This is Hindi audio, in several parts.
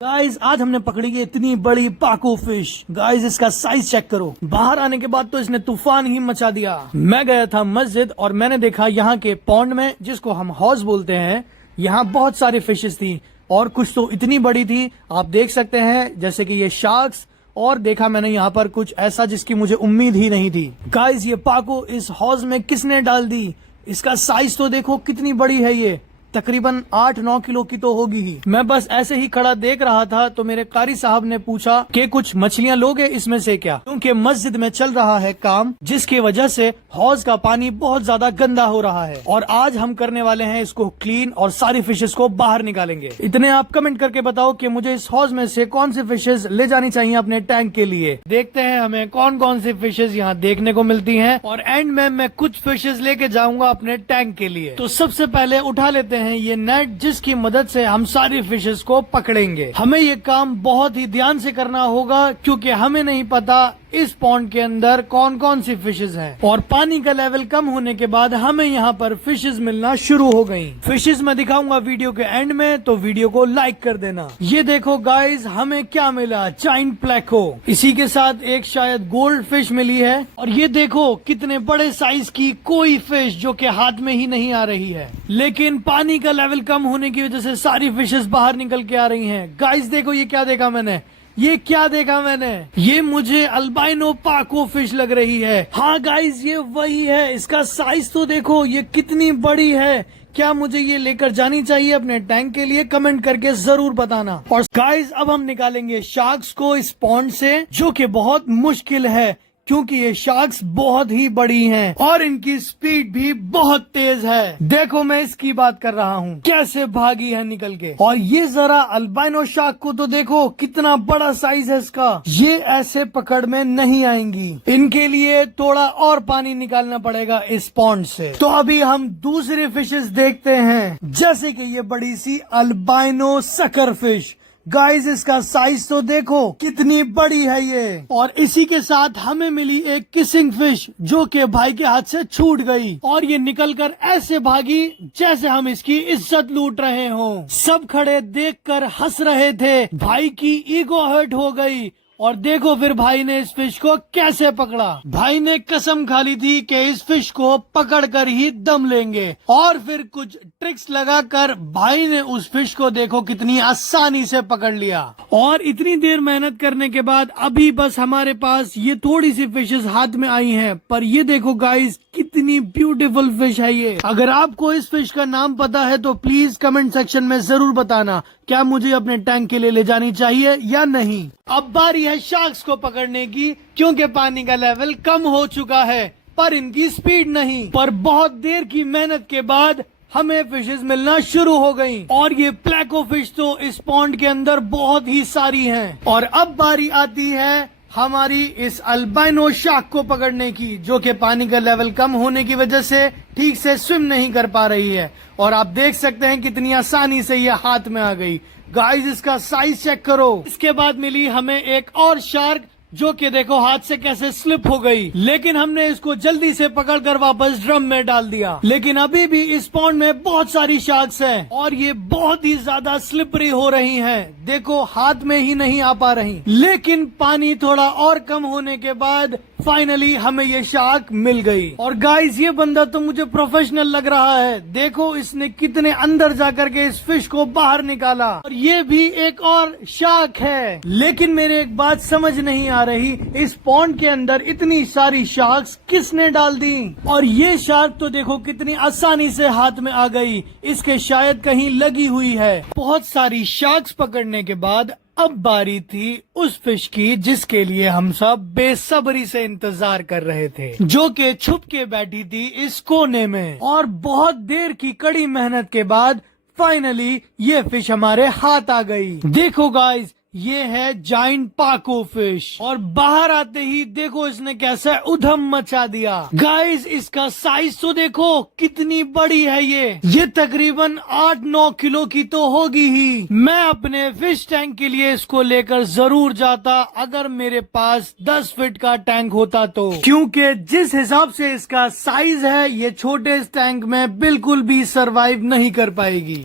गाइस आज हमने पकड़ी है इतनी बड़ी पाको फिश। गाइस इसका साइज चेक करो। बाहर आने के बाद तो इसने तूफान ही मचा दिया। मैं गया था मस्जिद और मैंने देखा यहाँ के पॉन्ड में, जिसको हम हौज बोलते हैं, यहाँ बहुत सारी फिशेस थी और कुछ तो इतनी बड़ी थी, आप देख सकते हैं, जैसे कि ये शार्क्स। और देखा मैंने यहाँ पर कुछ ऐसा जिसकी मुझे उम्मीद ही नहीं थी। गाइस ये पाको इस हौज में किसने डाल दी? इसका साइज तो देखो कितनी बड़ी है, ये तकरीबन 8-9 किलो की तो होगी ही। मैं बस ऐसे ही खड़ा देख रहा था तो मेरे कारी साहब ने पूछा कि कुछ मछलियां लोगे इसमें से क्या, क्योंकि मस्जिद में चल रहा है काम, जिसकी वजह से हौज का पानी बहुत ज्यादा गंदा हो रहा है और आज हम करने वाले हैं इसको क्लीन और सारी फिशेस को बाहर निकालेंगे। इतने आप कमेंट करके बताओ कि मुझे इस हौज में से कौन सी फिशेस ले जानी चाहिए अपने टैंक के लिए। देखते हैं हमें कौन कौन सी फिशेस यहाँ देखने को मिलती हैं और एंड में मैं कुछ फिशेस लेके जाऊंगा अपने टैंक के लिए। तो सबसे पहले उठा लेते हैं ये नेट, जिसकी मदद से हम सारी फिशेस को पकड़ेंगे। हमें ये काम बहुत ही ध्यान से करना होगा क्योंकि हमें नहीं पता इस पॉन्ड के अंदर कौन कौन सी फिशेस हैं और पानी का लेवल कम होने के बाद हमें यहाँ पर फिशेस मिलना शुरू हो गयी। फिशेस मैं दिखाऊंगा वीडियो के एंड में, तो वीडियो को लाइक कर देना। ये देखो गाइस हमें क्या मिला, जायंट प्लेको। इसी के साथ एक शायद गोल्ड फिश मिली है और ये देखो कितने बड़े साइज की कोई फिश जो कि हाथ में ही नहीं आ रही है, लेकिन पानी का लेवल कम होने की वजह से सारी फिशेस बाहर निकल के आ रही हैं। गाइस देखो ये क्या देखा मैंने, ये क्या देखा मैंने, ये मुझे अल्बाइनो पाको फिश लग रही है। हाँ गाइस ये वही है। इसका साइज तो देखो ये कितनी बड़ी है। क्या मुझे ये लेकर जानी चाहिए अपने टैंक के लिए? कमेंट करके जरूर बताना। और गाइस अब हम निकालेंगे शार्क्स को इस पॉन्ड से, जो कि बहुत मुश्किल है क्योंकि ये शार्क्स बहुत ही बड़ी हैं और इनकी स्पीड भी बहुत तेज है। देखो मैं इसकी बात कर रहा हूँ, कैसे भागी है निकल के। और ये जरा अल्बाइनो शार्क को तो देखो कितना बड़ा साइज है इसका। ये ऐसे पकड़ में नहीं आएंगी, इनके लिए थोड़ा और पानी निकालना पड़ेगा इस पॉन्ड से। तो अभी हम दूसरी फिशेस देखते हैं, जैसे कि ये बड़ी सी अल्बाइनो सकर फिश। गाइस इसका साइज तो देखो कितनी बड़ी है ये। और इसी के साथ हमें मिली एक किसिंग फिश, जो कि भाई के हाथ से छूट गई और ये निकलकर ऐसे भागी जैसे हम इसकी इज्जत लूट रहे हों। सब खड़े देखकर हंस रहे थे, भाई की ईगो हर्ट हो गई। और देखो फिर भाई ने इस फिश को कैसे पकड़ा। भाई ने कसम खा ली थी कि इस फिश को पकड़कर ही दम लेंगे और फिर कुछ ट्रिक्स लगाकर भाई ने उस फिश को देखो कितनी आसानी से पकड़ लिया। और इतनी देर मेहनत करने के बाद अभी बस हमारे पास ये थोड़ी सी फिशेस हाथ में आई हैं, पर ये देखो गाइस कितनी ब्यूटीफुल फिश है ये। अगर आपको इस फिश का नाम पता है तो प्लीज कमेंट सेक्शन में जरूर बताना, क्या मुझे अपने टैंक के लिए ले जानी चाहिए या नहीं। अब बारी है शार्क्स को पकड़ने की, क्योंकि पानी का लेवल कम हो चुका है पर इनकी स्पीड नहीं। पर बहुत देर की मेहनत के बाद हमें फिशेस मिलना शुरू हो गयी और ये प्लेको फिश तो इस पॉन्ड के अंदर बहुत ही सारी हैं। और अब बारी आती है हमारी इस अल्बाइनो शार्क को पकड़ने की, जो कि पानी का लेवल कम होने की वजह से ठीक से स्विम नहीं कर पा रही है। और आप देख सकते हैं कितनी आसानी से ये हाथ में आ गई। गाइस इसका साइज चेक करो। इसके बाद मिली हमें एक और शार्क, जो कि देखो हाथ से कैसे स्लिप हो गई, लेकिन हमने इसको जल्दी से पकड़कर वापस ड्रम में डाल दिया। लेकिन अभी भी इस पॉन्ड में बहुत सारी शार्क्स हैं और ये बहुत ही ज्यादा स्लिपरी हो रही हैं। देखो हाथ में ही नहीं आ पा रही, लेकिन पानी थोड़ा और कम होने के बाद फाइनली हमें ये शार्क मिल गई। और गाइस ये बंदा तो मुझे प्रोफेशनल लग रहा है। देखो इसने कितने अंदर जाकर के इस फिश को बाहर निकाला। और ये भी एक और शार्क है, लेकिन मेरे एक बात समझ नहीं आ रही, इस पॉन्ड के अंदर इतनी सारी शार्क्स किसने डाल दी? और ये शार्क तो देखो कितनी आसानी से हाथ में आ गई, इसके शायद कहीं लगी हुई है। बहुत सारी शार्क्स पकड़ने के बाद अब बारी थी उस फिश की जिसके लिए हम सब बेसब्री से इंतजार कर रहे थे, जो कि छुप के बैठी थी इस कोने में। और बहुत देर की कड़ी मेहनत के बाद फाइनली ये फिश हमारे हाथ आ गई। देखो गाइस ये है जाइंट पाको फिश और बाहर आते ही देखो इसने कैसा उधम मचा दिया। गाइस इसका साइज तो देखो कितनी बड़ी है ये तकरीबन 8-9 किलो की तो होगी ही। मैं अपने फिश टैंक के लिए इसको लेकर जरूर जाता अगर मेरे पास 10 फीट का टैंक होता तो, क्योंकि जिस हिसाब से इसका साइज है ये छोटे टैंक में बिल्कुल भी सरवाइव नहीं कर पाएगी।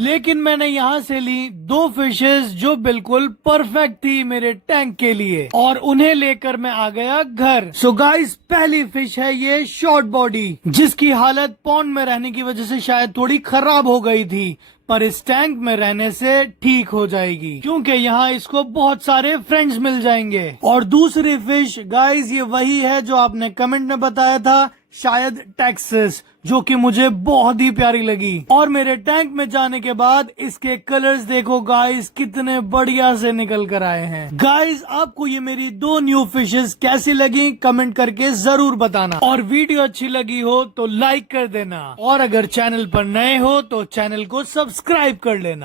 लेकिन मैंने यहाँ से ली 2 फिशेस जो बिल्कुल परफेक्ट थी मेरे टैंक के लिए और उन्हें लेकर मैं आ गया घर। सो गाइस पहली फिश है ये शॉर्ट बॉडी, जिसकी हालत पॉन्ड में रहने की वजह से शायद थोड़ी खराब हो गई थी, पर इस टैंक में रहने से ठीक हो जाएगी क्योंकि यहाँ इसको बहुत सारे फ्रेंड्स मिल जाएंगे। और दूसरी फिश गाइस ये वही है जो आपने कमेंट में बताया था, शायद टेक्सास, जो कि मुझे बहुत ही प्यारी लगी। और मेरे टैंक में जाने के बाद इसके कलर्स देखो गाइस कितने बढ़िया से निकल कर आए हैं। गाइस आपको ये मेरी 2 न्यू फिशेस कैसी लगी कमेंट करके जरूर बताना, और वीडियो अच्छी लगी हो तो लाइक कर देना, और अगर चैनल पर नए हो तो चैनल को सब्सक्राइब कर लेना।